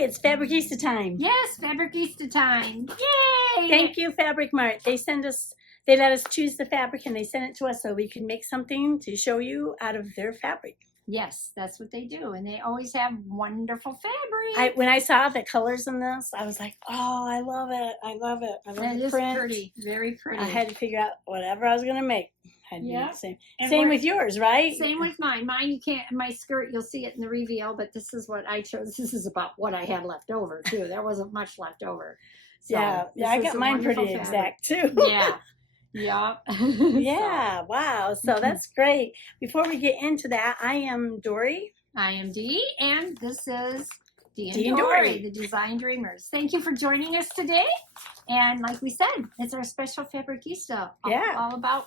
it's Fabricista time. Yes, Fabricista time. Yay! Thank you, Fabric Mart. They let us choose the fabric and they send it to us so we can make something to show you out of their fabric. Yes, that's what they do. And they always have wonderful fabric. When I saw the colors in this, I was like, oh, I love it. I love it. I love That the is print. pretty, very pretty. I had to figure out whatever I was going to make. Had to be Yeah. the same. And Same with yours, right? Same with mine. Mine, you can't, my skirt, you'll see it in the reveal, but this is what I chose. This is about what I had left over, too. There wasn't much left over. So yeah, I got mine pretty exact, too. Yeah. Yeah. Yeah, wow. So that's great. Before we get into that, I am Dory. I am Dee, and this is Dee Dee and and Dory, Dory, the Design Dreamers. Thank you for joining us today. And like we said, it's our special Fabricista. Yeah. All about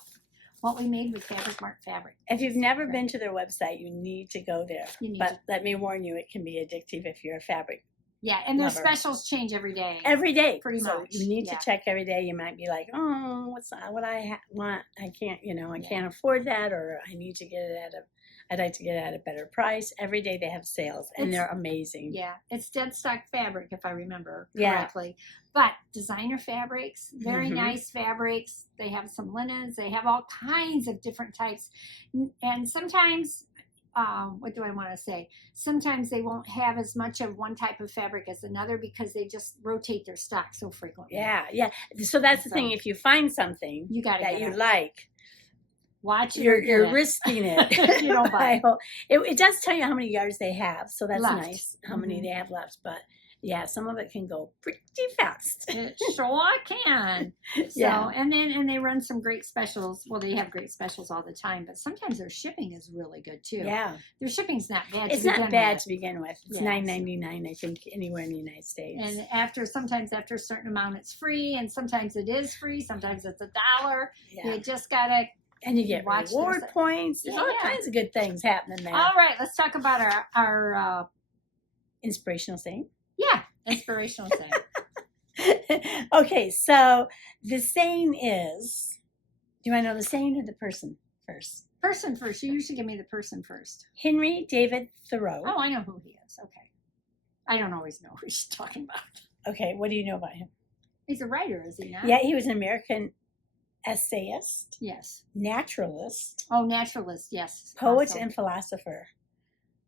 what we made with Fabric Mart fabric. If you've never been to their website, you need to go there. But to. let me warn you, it can be addictive if you're a fabric. Yeah, and their lover. Specials change every day. Every day. Pretty so much. You need to check every day. You might be like, oh, what's what I want? I can't, I can't afford that, or I need to get it I'd like to get it at a better price. Every day they have sales, and they're amazing. Yeah, it's dead stock fabric, if I remember Yeah. correctly. But designer fabrics, very nice fabrics. They have some linens. They have all kinds of different types. And sometimes, what do I want to say? Sometimes they won't have as much of one type of fabric as another because they just rotate their stock so frequently. Yeah, yeah. So that's the thing. If you find something you got that you like, watch it. You're risking it. You don't buy it. It does tell you how many yards they have, so that's left. nice. How many they have left, but yeah, some of it can go pretty fast. It sure can. So, and they run some great specials. Well, they have great specials all the time, but sometimes their shipping is really good too. Yeah, their shipping's not bad. It's not bad to begin with. It's Yeah. $9.99, I think, anywhere in the United States. And sometimes after a certain amount, it's free, and sometimes it is free. Sometimes it's $1. Yeah. You just gotta. And you get watch reward points. There's all kinds of good things happening there. All right, let's talk about our inspirational saying. Yeah, inspirational saying. Okay, so the saying is, do you want to know the saying or the person first? Person first. You usually give me the person first. Henry David Thoreau. Oh, I know who he is. Okay. I don't always know who she's talking about. Okay, what do you know about him? He's a writer, is he not? Yeah, he was an American essayist. Yes. Naturalist. Oh, naturalist, yes. Poet also. and philosopher.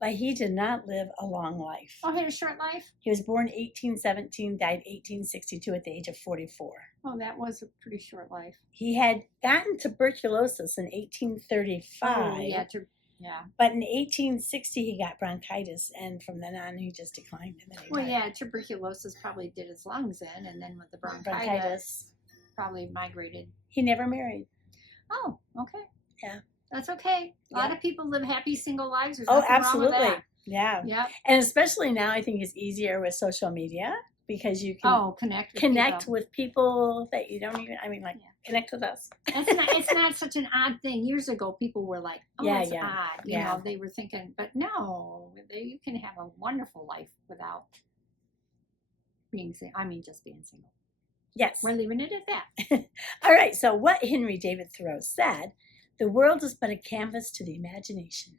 But he did not live a long life. Oh, he had a short life? He was born 1817, died 1862 at the age of 44. Oh, that was a pretty short life. He had gotten tuberculosis in 1835. Oh, yeah. But in 1860, he got bronchitis, and from then on, he just declined. And then well, yeah, tuberculosis probably did his lungs in, and then with the bronchitis probably migrated. He never married. Oh, okay. Yeah. That's okay. A lot of people live happy single lives. There's oh, nothing absolutely. wrong with that. Yeah. Yeah. And especially now, I think it's easier with social media because you can connect with people that you don't even, connect with us. It's not such an odd thing. Years ago, people were like, oh, it's odd. You know, they were thinking, but no, you can have a wonderful life without being single. Just being single. Yes. We're leaving it at that. All right. So what Henry David Thoreau said, the world is but a canvas to the imagination.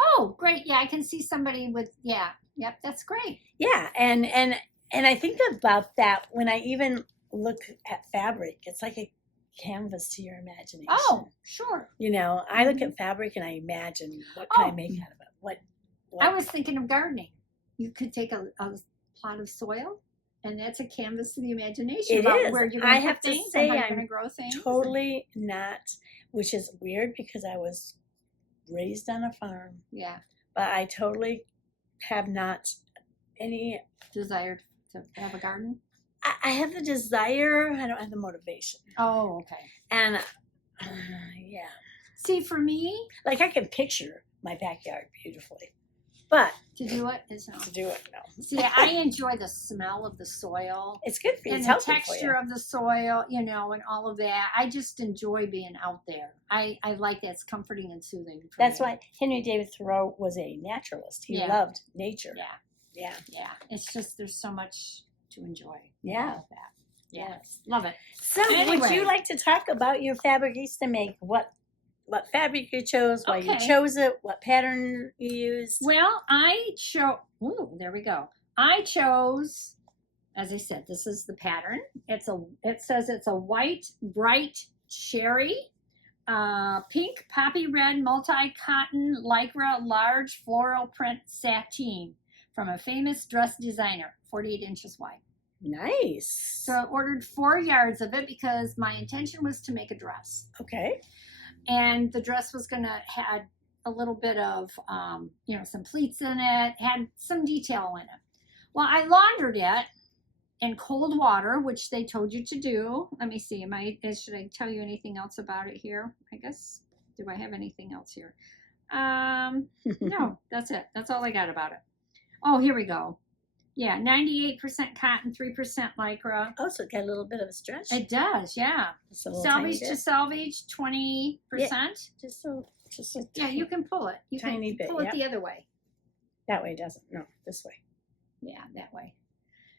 Oh, great. Yeah, I can see somebody with, yep, that's great. Yeah, and I think about that when I even look at fabric. It's like a canvas to your imagination. Oh, sure. I look at fabric and I imagine, what can I make out of it? What? I was thinking of gardening. You could take a plot of soil, and that's a canvas to the imagination. It is. Where you're going to put things and how you're I'm going to grow things. Totally not, which is weird because I was raised on a farm. Yeah. But I totally have not any desire to have a garden. I have the desire. I don't have the motivation. Oh, okay. And yeah. See, for me, like I can picture my backyard beautifully, but to do it is no. To do it, no. See, I enjoy the smell of the soil. It's good for you. And the texture of the soil, and all of that. I just enjoy being out there. I like that. It's comforting and soothing. That's why Henry David Thoreau was a naturalist. He loved nature. Yeah. It's just there's so much to enjoy. Yeah. About that. Yes. Love it. So, would you like to talk about your Fabricista make? What fabric you chose, why you chose it, what pattern you used? Well, I chose. Ooh, there we go. I chose, as I said, this is the pattern. It says it's a white, bright cherry, pink, poppy red, multi-cotton, lycra, large floral print sateen from a famous dress designer, 48 inches wide. Nice. So I ordered 4 yards of it because my intention was to make a dress. Okay. And the dress was going to have a little bit of, some pleats in it, had some detail in it. Well, I laundered it in cold water, which they told you to do. Let me see. Should I tell you anything else about it here? I guess. Do I have anything else here? No, that's it. That's all I got about it. Oh, here we go. Yeah, 98% cotton, 3% lycra. Oh, so it got a little bit of a stretch. It does, yeah. Selvage to selvage, 20%. Yeah, just a Yeah, you can pull it. You tiny can bit, pull it yep. the other way. That way doesn't. No, this way. Yeah, that way.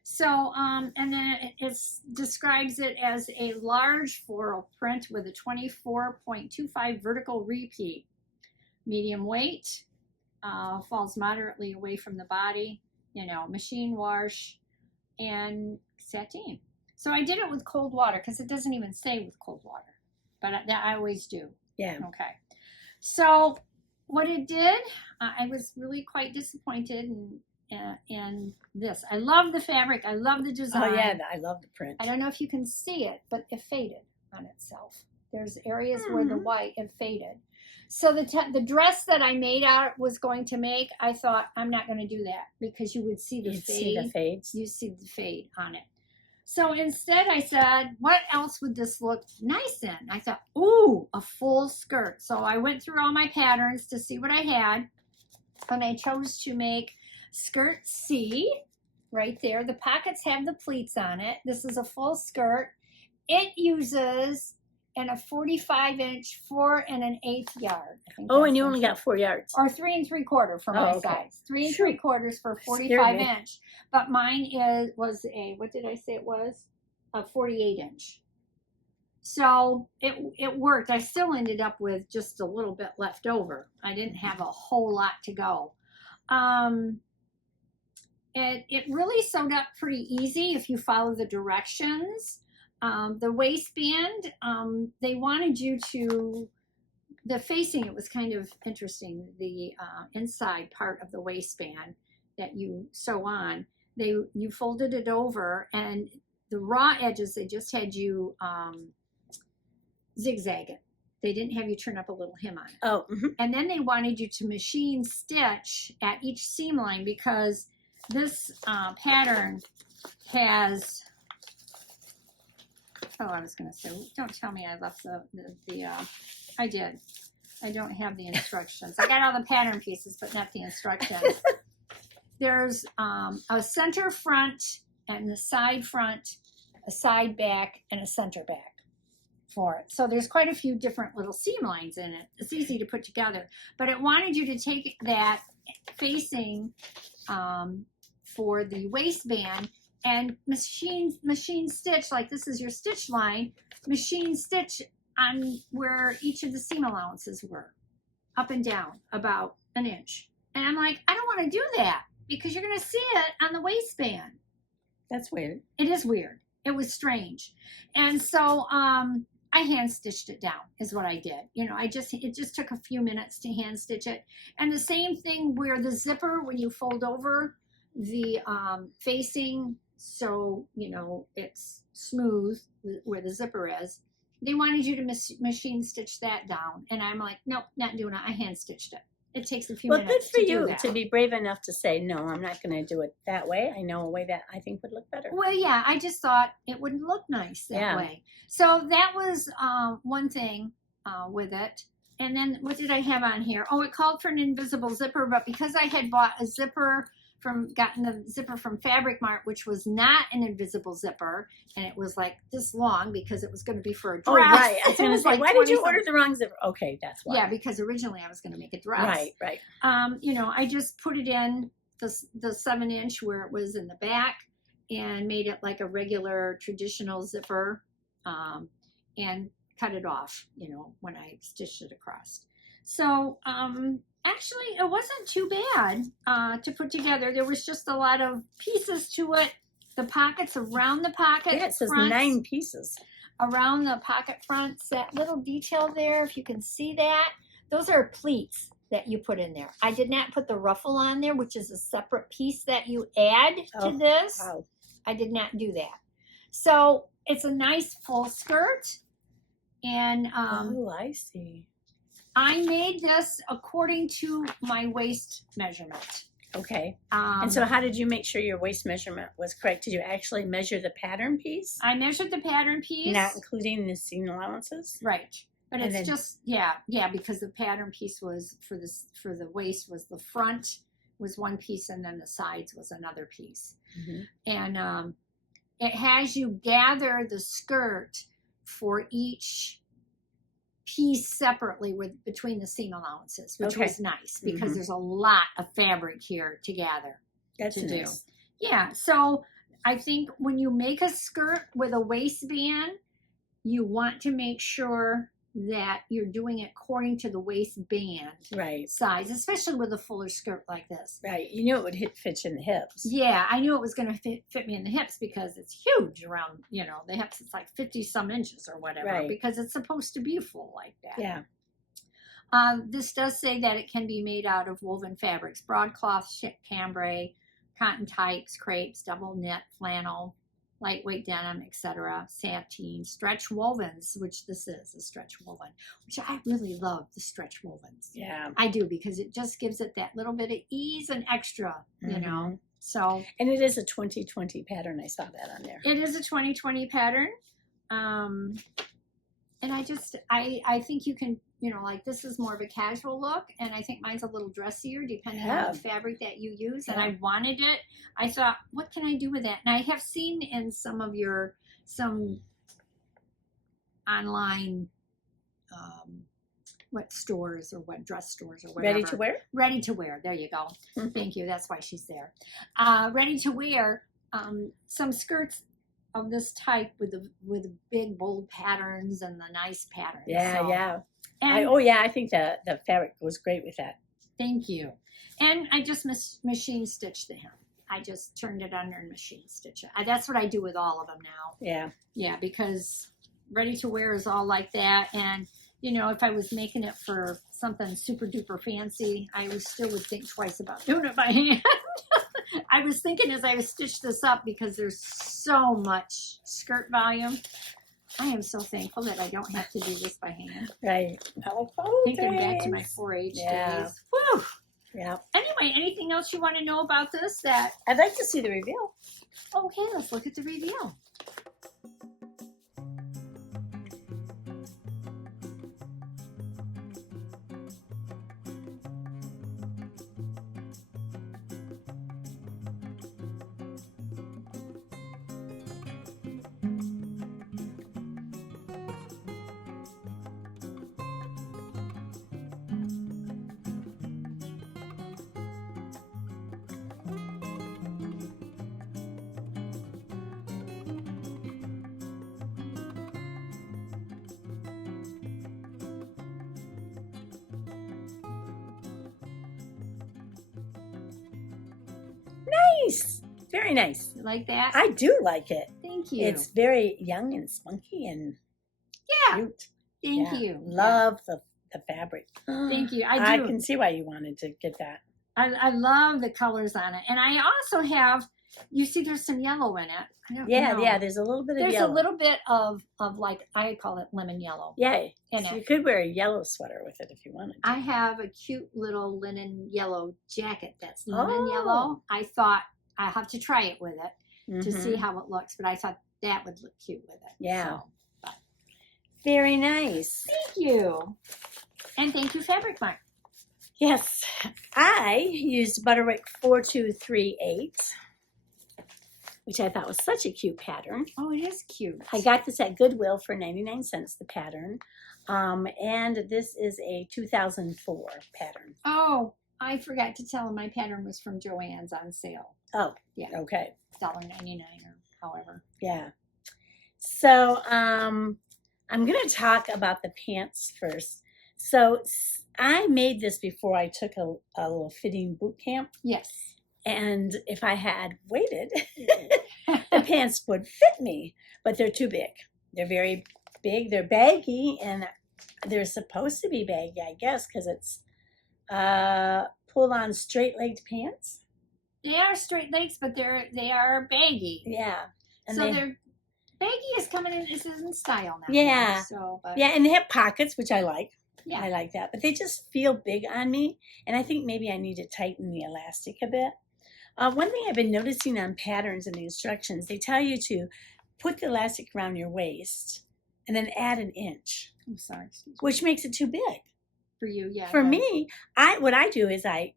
So, and then it describes it as a large floral print with a 24.25 vertical repeat. Medium weight, falls moderately away from the body, machine wash, and sateen. So I did it with cold water because it doesn't even say with cold water, but I always do. Yeah. Okay. So what it did, I was really quite disappointed in this. I love the fabric. I love the design. Oh yeah, I love the print. I don't know if you can see it, but it faded on itself. There's areas where the white it faded. So the dress that I made out was going to make, I thought I'm not going to do that because you would see the You'd fade. see the fades. You see the fade on it. So instead I said, what else would this look nice in? I thought, ooh, a full skirt. So I went through all my patterns to see what I had, and I chose to make skirt C right there. The pockets have the pleats on it. This is a full skirt. It uses a 45-inch 4 1/8 yard. Oh, and you only got 4 yards. Or 3 3/4 for my size. 3 3/4 for 45-inch. But mine was a, what did I say it was? A 48-inch. So it worked. I still ended up with just a little bit left over. I didn't have a whole lot to go. It really sewed up pretty easy if you follow the directions. The waistband, they wanted you to, the facing, it was kind of interesting. The inside part of the waistband that you sew on, you folded it over, and the raw edges, they just had you zigzag it. They didn't have you turn up a little hem on it. Oh. And then they wanted you to machine stitch at each seam line because this pattern has, I was going to say, don't tell me I left I did. I don't have the instructions. I got all the pattern pieces, but not the instructions. There's a center front and the side front, a side back, and a center back for it. So there's quite a few different little seam lines in it. It's easy to put together, but it wanted you to take that facing for the waistband and machine stitch, like this is your stitch line, machine stitch on where each of the seam allowances were, up and down about an inch. And I'm like, I don't want to do that because you're going to see it on the waistband. That's weird. It is weird. It was strange. And so I hand stitched it down is what I did. It just took a few minutes to hand stitch it. And the same thing where the zipper, when you fold over the facing, so it's smooth where the zipper is, they wanted you to machine stitch that down, and I'm like, nope, not doing it. I hand stitched it. It takes a few minutes. Well, good for you do to be brave enough to say, no, I'm not going to do it that way. I know a way that I think would look better. Well, yeah, I just thought it would look nice that way. So that was one thing with it. And then what did I have on here? Oh, it called for an invisible zipper, but because I had bought a zipper gotten the zipper from Fabric Mart, which was not an invisible zipper, and it was like this long because it was going to be for a dress. Oh, right. I was going to say, like why did you order the wrong zipper? Okay, that's why. Yeah, because originally I was going to make a dress. Right. I just put it in the 7-inch where it was in the back and made it like a regular traditional zipper, and cut it off, when I stitched it across. So, I Actually, it wasn't too bad to put together. There was just a lot of pieces to it. The pockets around the pocket. Yeah, it says fronts, 9 pieces. around the pocket fronts. That little detail there, if you can see that, those are pleats that you put in there. I did not put the ruffle on there, which is a separate piece that you add to this. Wow. I did not do that. So it's a nice full skirt. And I see. I made this according to my waist measurement. Okay. And so how did you make sure your waist measurement was correct? Did you actually measure the pattern piece? I measured the pattern piece. Not including the seam allowances? Right. But And it's then- just, because the pattern piece was for the waist was the front was one piece and then the sides was another piece. Mhm. And it has you gather the skirt for each piece separately between the seam allowances, which Okay. was nice because Mhm. there's a lot of fabric here to gather. That's to do. nice. Yeah, so I think when you make a skirt with a waistband, you want to make sure that you're doing it according to the waistband Right. size, especially with a fuller skirt like this. Right. You knew it would fit you in the hips. Yeah, I knew it was going to fit me in the hips because it's huge around, the hips. It's like 50 some inches or whatever, Right. because it's supposed to be full like that. Yeah. This does say that it can be made out of woven fabrics, broadcloth, cambray, cotton types, crepes, double knit, flannel, lightweight denim, etc., sateen, stretch wovens, which this is a stretch woven, which I really love the stretch wovens. Yeah. I do, because it just gives it that little bit of ease and extra, Mhm. So And it is a 2020 pattern. I saw that on there. it is a 2020 pattern. And I think you can, like this is more of a casual look, and I think mine's a little dressier depending on the fabric that you use. And I wanted it. I thought, what can I do with that? And I have seen in some online, what stores or what dress stores or whatever. Ready to wear? Ready to wear. There you go. Mhm. Thank you. That's why she's there. Ready to wear. Some skirts of this type with the big bold patterns and the nice patterns. Yeah, So- yeah. And I think the fabric goes great with that. thank you. And I just machine stitched the hem. I just turned it under and machine stitch it. That's what I do with all of them now. Yeah. Yeah, because ready to wear is all like that. And if I was making it for something super duper fancy, I still would think twice about doing it by hand. I was thinking as I stitched this up, because there's so much skirt volume. I am so thankful that I don't have to do this by hand. Right. Thinking back to my 4-H days. Whew. Yeah. Anyway, anything else you want to know about this? I'd like to see the reveal. Okay, let's look at the reveal. Nice. Very nice. You like that? I do like it. Thank you. It's very young and spunky and yeah. cute. Thank Yeah. you. Love the fabric. Thank you. I I do. can see why you wanted to get that. I love the colors on it. And I also have, you see there's some yellow in it. I don't know. Yeah, there's a little bit of There's yellow. a little bit of like, I call it lemon yellow. Yay. in So it. you could wear a yellow sweater with it if you wanted to. I have a cute little linen yellow jacket that's lemon Oh. yellow. I thought I have to try it with it to Mhm. see how it looks, but I thought that would look cute with it. Yeah. So, Very nice. thank you. And thank you, Fabric Mart. Yes, I used Butterick 4238, which I thought was such a cute pattern. Oh, it is cute. I got this at Goodwill for 99 cents, the pattern. And this is a 2004 pattern. Oh, I forgot to tell him my pattern was from Joann's on sale. Oh, Yeah. okay. $1.99 or however. Yeah. So I'm going to talk about the pants first. So I made this before I took a little fitting boot camp. Yes. And if I had waited, the pants would fit me, but they're too big. They're very big. They're baggy, and they're supposed to be baggy, I guess, because it's pull-on straight-legged pants. They are straight legs, but they are baggy. Yeah. And so they're baggy is coming in. This is in style now. Yeah. So, but yeah, and they have pockets, which I like. yeah. I like that, but they just feel big on me, and I think maybe I need to tighten the elastic a bit. One thing I've been noticing on patterns and the instructions, they tell you to put the elastic around your waist and then add an inch, I'm sorry. Excuse me. which makes it too big. For you, yeah. For me, what I do is I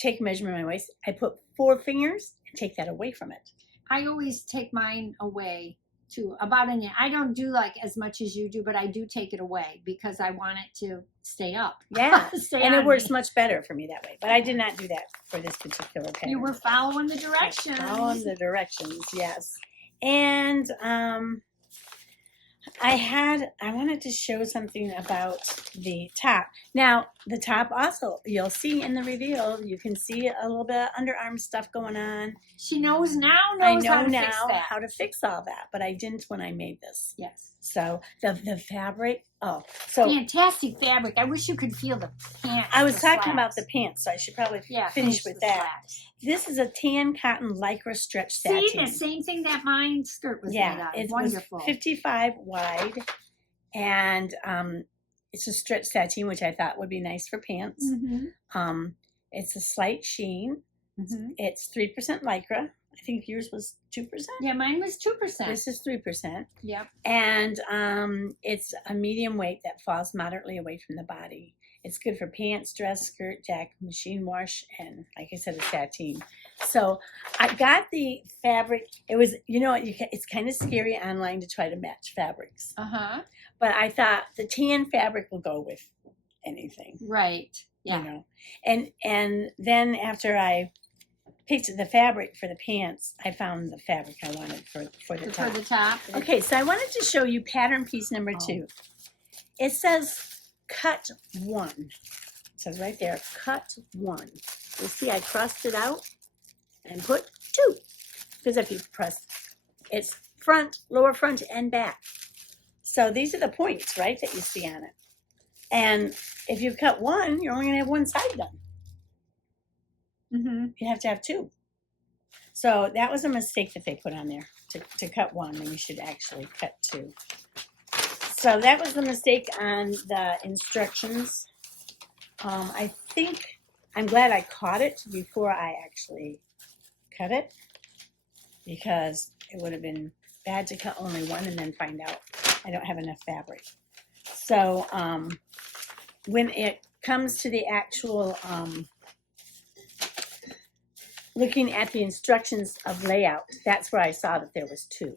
take a measurement of my waist, I put 4 fingers and take that away from it. I always take mine away to about an inch. I don't do like as much as you do, but I do take it away because I want it to stay up. Yeah, Stay and it on works me. much better for me that way. But I did not do that for this particular pattern. You were following the directions. Following the directions, yes. And I wanted to show something about the top. Now, the top also, you'll see in the reveal, you can see a little bit of underarm stuff going on. She knows now. I Knows know how to now fix that. how to fix all that, but I didn't when I made this. Yes. So the fabric, so Fantastic fabric. I wish you could feel the pants. I was the talking about the slacks. pants, so I should probably Yeah, finish with the that. slacks. This is a tan cotton lycra stretch sateen. See, the same thing that mine skirt was made Yeah, of. it Wonderful. was 55 wide, and it's a stretch sateen, which I thought would be nice for pants. Mm-hmm. It's a slight sheen. Mm-hmm. It's 3% lycra. I think yours was 2%. Yeah, mine was 2%. This is 3%. Yep. And it's a medium weight that falls moderately away from the body. It's good for pants, dress, skirt, jacket, machine wash, and like I said, a sateen. So I got the fabric. It was, it's kind of scary online to try to match fabrics. Uh-huh. But I thought the tan fabric will go with anything. Right. Yeah. You know. And then after I picked the fabric for the pants, I found the fabric I wanted for the top. For the top. Okay, so I wanted to show you pattern piece number 2. It says cut 1. It says right there, cut 1. You see I crossed it out and put 2. Because if you press, it's front, lower front, and back. So these are the points, right, that you see on it. And if you cut 1, you're only going to have one side done. Mm-hmm. You have to have 2. So that was a mistake that they put on there to cut 1, and you should actually cut 2. So that was the mistake on the instructions. I think I'm glad I caught it before I actually cut it, because it would have been bad to cut only 1 and then find out I don't have enough fabric. So when it comes to the actual looking at the instructions of layout, that's where I saw that there was 2.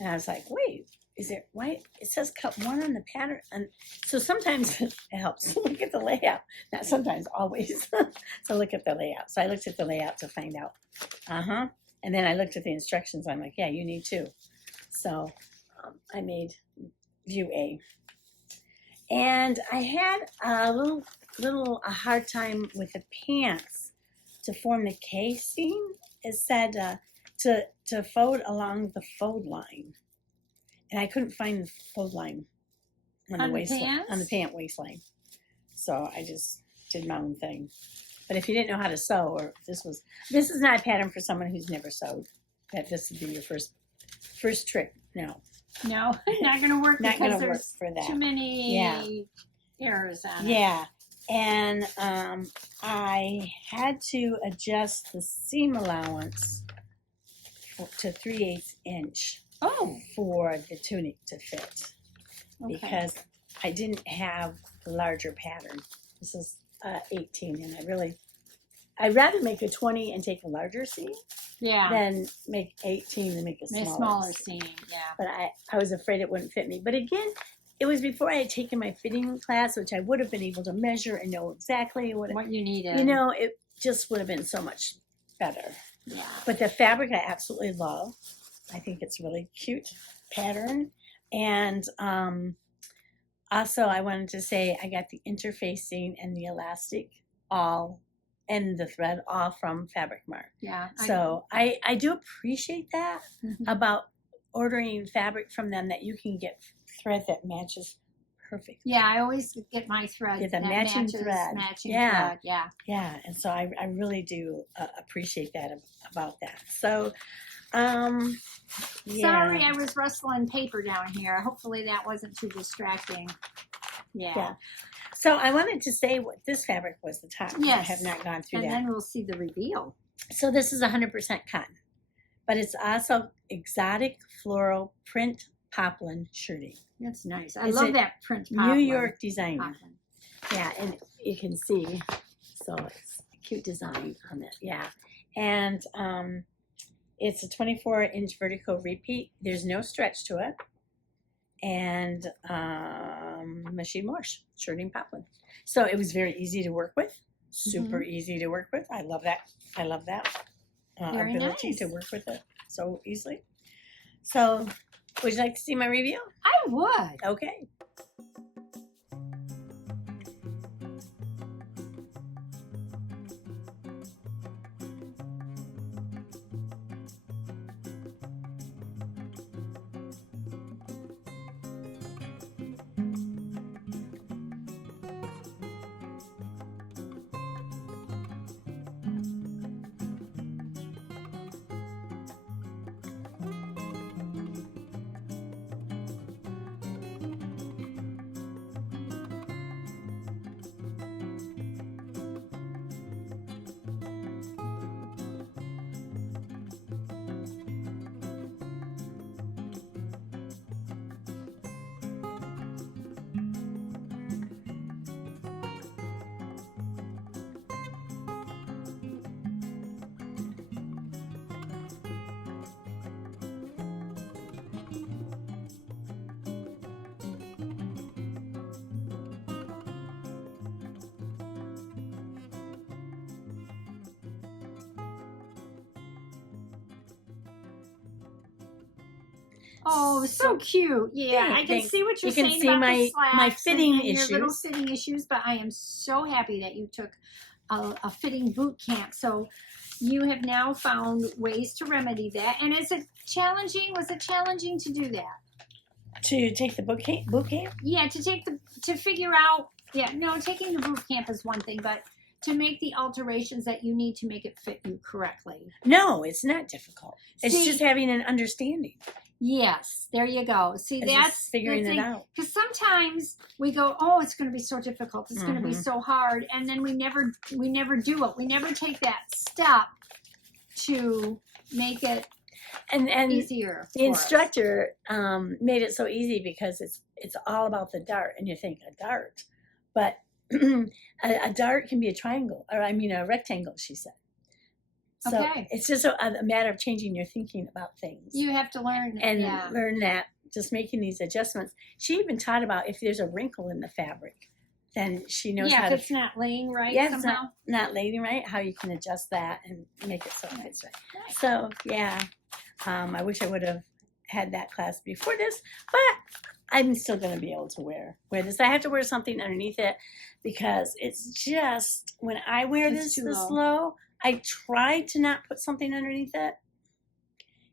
And I was like, wait, is it white? It says cut 1 on the pattern. And so sometimes it helps look at the layout. Not sometimes, always. So look at the layout. So I looked at the layout to find out. And then I looked at the instructions. I'm like, yeah, you need 2. So I made view A. And I had a little hard time with the pants to form the casing. It said to fold along the fold line, and I couldn't find the fold line on the waistline, on the pant waistline. So I just did my own thing. But if you didn't know how to sew, or this is not a pattern for someone who's never sewed, that this would be your first trick. No, not going to work not because going to work there's for that. too many errors on it. Yeah. And I had to adjust the seam allowance to 3/8 inch for the tunic to fit, because I didn't have a larger pattern. This is 18, and I'd rather make a 20 and take a larger seam than make 18 and make a smaller seam. Yeah. But I was afraid it wouldn't fit me. But again, it was before I had taken my fitting class, which I would have been able to measure and know exactly what you needed. It just would have been so much better. Yeah. But the fabric I absolutely love. I think it's a really cute pattern. And Also, I wanted to say I got the interfacing and the elastic all and the thread all from Fabric Mart. Yeah. So I do appreciate that Mhm. about ordering fabric from them, that you can get thread that matches perfect. Yeah, I always get my thread. Get the that matching matches, thread. Matching Yeah. thread, yeah. Yeah, and so I really do appreciate that about that. So, yeah. Sorry, I was rustling paper down here. Hopefully that wasn't too distracting. Yeah. So I wanted to say what this fabric was the top. I Yes. have not gone through And that. then we'll see the reveal. So this is 100% cotton, but it's also exotic floral print poplin shirting. That's nice. I It's love a that print New poplin. York design. Poplin. Yeah, and you can see, so it's a cute design on it. Yeah, and it's a 24-inch vertical repeat. There's no stretch to it, and machine wash shirting poplin. So it was very easy to work with. Super easy to work with. I love that. I love that Very ability nice. to work with it so easily. So, would you like to see my review? I would. Okay. Oh, so cute. Yeah, I can Thanks. see what you're You can saying see about my- the slacks my fitting and your little issues. fitting issues, but I am so happy that you took a fitting boot camp. So you have now found ways to remedy that. And is it challenging? Was it challenging to do that? To take the boot camp? Yeah, to figure out, taking the boot camp is one thing, but to make the alterations that you need to make it fit you correctly. No, it's not difficult. It's See- just having an understanding. Yes, there you go. See, It's that's just figuring it out. Because sometimes we go, oh, it's going to be so difficult. It's going to be so hard, and then we never do it. We never take that step to make it And easier. the instructor made it so easy because it's all about the dart, and you think a dart, but a dart can be a triangle, or I mean a rectangle. She said. So Okay. it's just a matter of changing your thinking about things. You have to learn. And yeah. learn that, just making these adjustments. She even taught about if there's a wrinkle in the fabric, then she knows how if to. it's not laying right Yeah, it's somehow. not laying right, how you can adjust that and make it so it fits right. Nice. So yeah, I wish I would have had that class before this, but I'm still going to be able to wear this. I have to wear something underneath it because it's just when I wear It's this too this low. low, I try to not put something underneath it,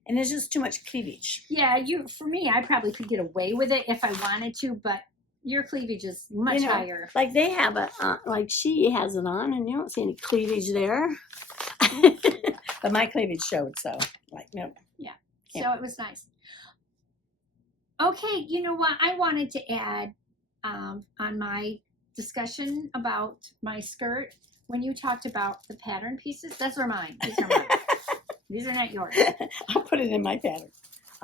and there's just too much cleavage. Yeah, for me, I probably could get away with it if I wanted to, but your cleavage is much higher. Like they have like she has it on, and you don't see any cleavage there. But my cleavage showed, so like nope. Yeah. Yeah. So it was nice. Okay, you know what? I wanted to add on my discussion about my skirt when you talked about the pattern pieces. Those are mine. These are mine. These are not yours. I'll put it in my pattern.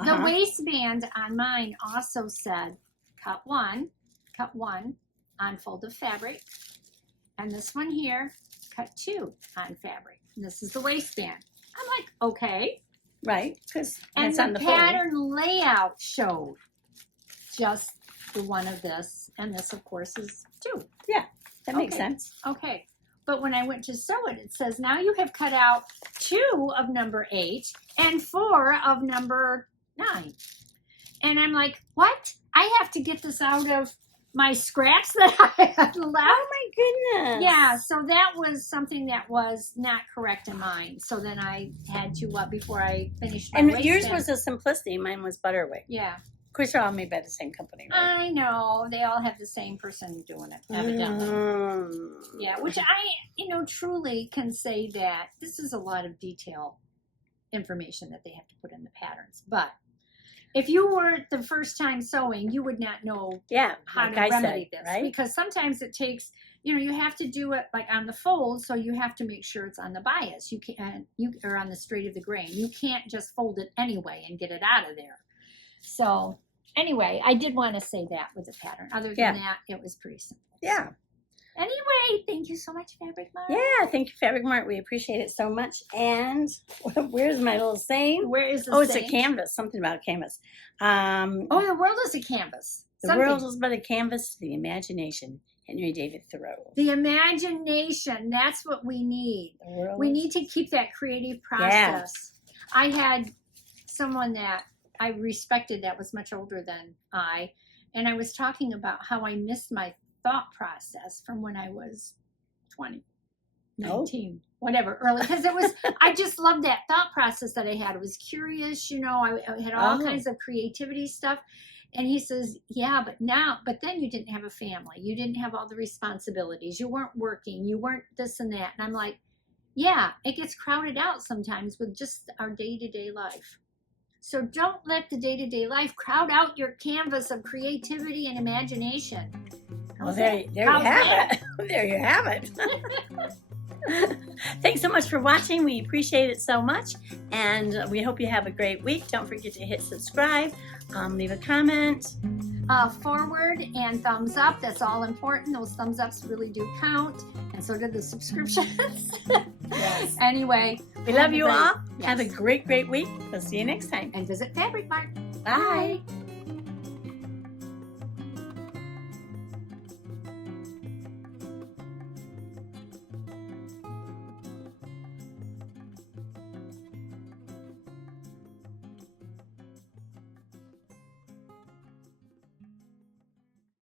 The waistband on mine also said cut one on folded fabric, and this one here cut 2 on fabric. And this is the waistband. I'm like, okay. Right, because And it's on the the fold. pattern layout showed just the one of this, and this, of course, is 2. That makes Okay. sense. Okay. But when I went to sew it, it says now you have cut out 2 of number 8 and 4 of number 9. And I'm like, what? I have to get this out of my scraps that I had left. Oh my goodness. Yeah, so that was something that was not correct in mine. So then I had to, before I finished my And waistband. yours was a Simplicity. Mine was Butterick. Yeah. Of course, they're all made by the same company, right? I know. They all have the same person doing it, evidently. Yeah, which I, truly can say that this is a lot of detail information that they have to put in the patterns. But if you weren't the first time sewing, you would not know how to remedy this. Right? Because sometimes it takes, you have to do it like on the fold, so you have to make sure it's on the bias. Or on the straight of the grain. You can't just fold it anyway and get it out of there. So anyway, I did want to say that with the pattern. Other than that, it was pretty simple. Yeah. Anyway, thank you so much, Fabric Mart. Yeah, thank you, Fabric Mart. We appreciate it so much. And where's my little saying? Where is the Oh, it's saying? a canvas. Something about a canvas. The world is a canvas. The world is but a canvas to the imagination. Henry David Thoreau. The imagination. That's what we need. We need to keep that creative process. Yeah. I had someone that I respected that was much older than I, and I was talking about how I missed my thought process from when I was 20, 19, whatever, early, because it was, I just loved that thought process that I had. It was curious, I had all kinds of creativity stuff. And he says, yeah, but then you didn't have a family. You didn't have all the responsibilities. You weren't working. You weren't this and that. And I'm like, yeah, it gets crowded out sometimes with just our day-to-day life. So don't let the day-to-day life crowd out your canvas of creativity and imagination. Well, there you have it. There you have it. Thanks so much for watching. We appreciate it so much. And we hope you have a great week. Don't forget to hit subscribe. Leave a comment. Forward and thumbs up. That's all important. Those thumbs ups really do count. And so do the subscriptions. Yes. Anyway. We love you all. Yes. Have a great, great week. We'll see you next time. And visit Fabric Mart. Bye. Bye.